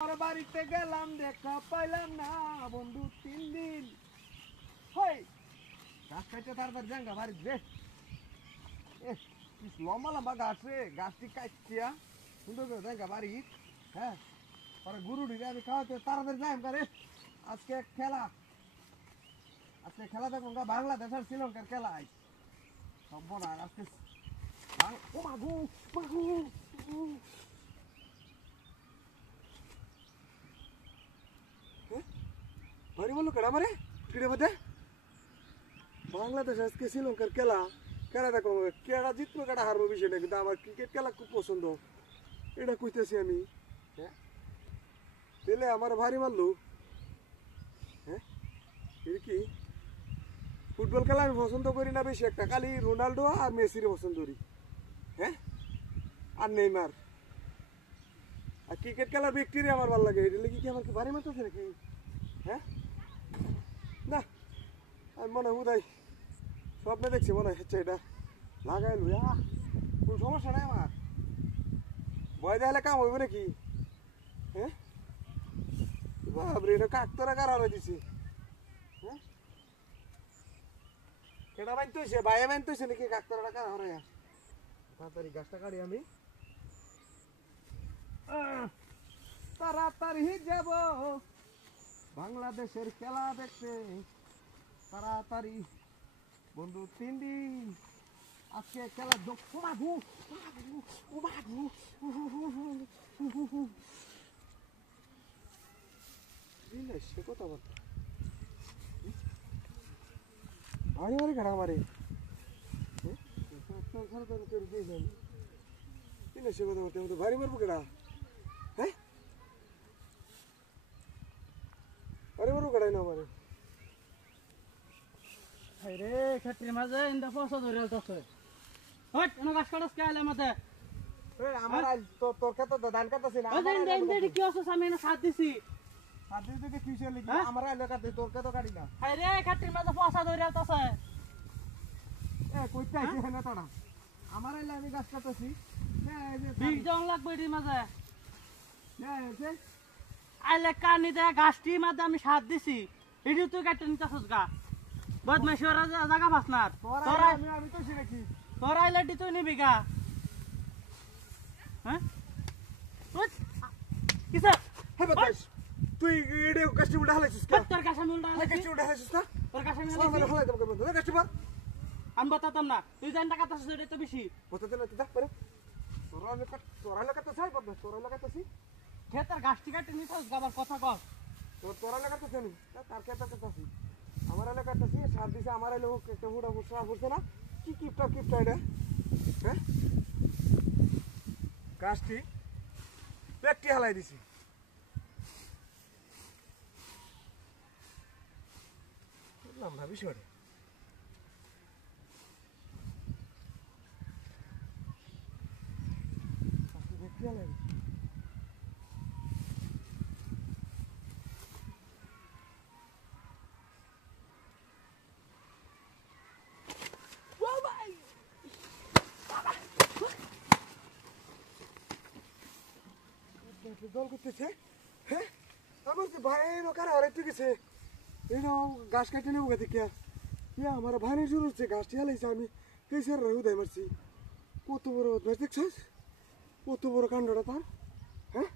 বাড়িতে গেলাম দেখা পাইলাম না বন্ধু 3 দিন হই গাছ কাটতে তাড়াতাড়ি জাঙ্গা বাড়ি রে লম্বা লম্বা গাছ রে গাছটি কাটছিয়া সুন্দর করে জাঙ্গা বাড়ি হ্যাঁ পরে গুরু দিবে আমি খাওয়াতে তাড়াতাড়ি যাই করে আজকে দেখুন বাংলাদেশ আর শ্রীলঙ্কার খেলা সব না আজকে ও মাগু মাগু ভারী বললো কেডা মারে ফিরে মধ্যে বাংলাদেশ আজকে শ্রীলঙ্কার খেলা দেখো কেডা জিতবো কেডা হারবো বিষয়টা কিন্তু আমার ক্রিকেট খেলা খুব পছন্দ এটা কইতেছি আমি হ্যাঁ তেলে আমার ভারী মারলো হ্যাঁ এর কি ফুটবল খেলা আমি পছন্দ করি না বেশি একটা খালি রোনাল্ডো আর মেসির পছন্দ করি হ্যাঁ আর নেইমার আর ক্রিকেট খেলার ব্যক্তিরই আমার ভালো লাগে এটা কি আমার কি ভারী মারতেছে নাকি হ্যাঁ না আমি মনে হয় উদয় স্বপ্নে দেখছি মনে হচ্ছে এটা লাগাই লুয়া কোনো সমস্যা নাই আমার ভয় দেখালে কাম হইব নাকি হ্যাঁ বাবরে এটা কাকতরা কার হয়ে দিছে হ্যাঁ কেডা বাইতে হইছে বাইরে বাইতে হইছে নাকি কাকতরাটা কার হরে তাড়াতাড়ি গাছটা কাটি আমি তাড়াতাড়ি যাব বাংলাদেশের খেলা দেখতে তাড়াতাড়ি বন্ধু 3 দিন আজকে খেলা সে কথা বলতো ভারী ভারী ঘাড়া মারে সে কথা বলতে ভারী মারবো কেডা হ্যাঁ ভারী মারবো কেডাই না মারে রে ক্ষেত্রে মাঝে ইন্দা পয়সা ধরে আলতাছে হট এনো গাছ কাটস কে আলে মতে আমার তোর কাছে ধান কাটতেছি না ওই ইন্দা ইন্দা কি আছে আমি না সাথ দিছি সাথে থেকে কি হইছে লাগি আমার এলাকাতে তোর কাছে কাটি না রে ক্ষেত্রে মাঝে পয়সা ধরে আলতাছে কইতে আইছে না তোরা আমার এলাকা আমি গাছ কাটতেছি এই যে বিগ জন লাগবে এর মাঝে এই যে আইলে কানি দে গাছটি মাঝে আমি সাথ দিছি এডি তুই কাটতে নিতাছস গা বদমাইশ ওরা জায়গা পাস না তোরা আমি তো শিখেছি তোরা আইলে দি তুই নিবি গা হ্যাঁ কিসা হে বদমাইশ তুই এডে গাছটি উল্টা হালাইছিস কা তোর কাছে আমি উল্টা গাছটি উল্টা হালাইছিস না তোর কাছে আমি সামনে হালাই তোমাকে বন্ধু গাছটি পর আমি বাতাতাম না তুই জান টাকা তাছস এটা তো বেশি বলতে না তুই দেখ পরে তোরা লাগাতে চাই বদমাইশ তোরা লাগাতেছি খেতার গাছটি কাটতে নিতাছস গা আবার কথা কস তোরা লাগাতেছ নি তার কাটাতেছি আমার এলাকাতেছি সার দিছে আমার লোক একটা হুড়া ফুসরা ফুরছে না কি কিপটা এটা হ্যাঁ গাছটি পেটটি হালাই দিছি বুঝলাম না বিষয়টা পেটটি হালাই দিছি জল করতেছে হ্যাঁ আমার যে ভাই কার হারাইতে গেছে এই গাছ কাটে নেবো গেছে কে আমার ভাই শুরু হচ্ছে গাছটি হালাইছে আমি এই স্যার উদয় মারছি কত বড় দেখছিস কত বড় কাণ্ডটা তার হ্যাঁ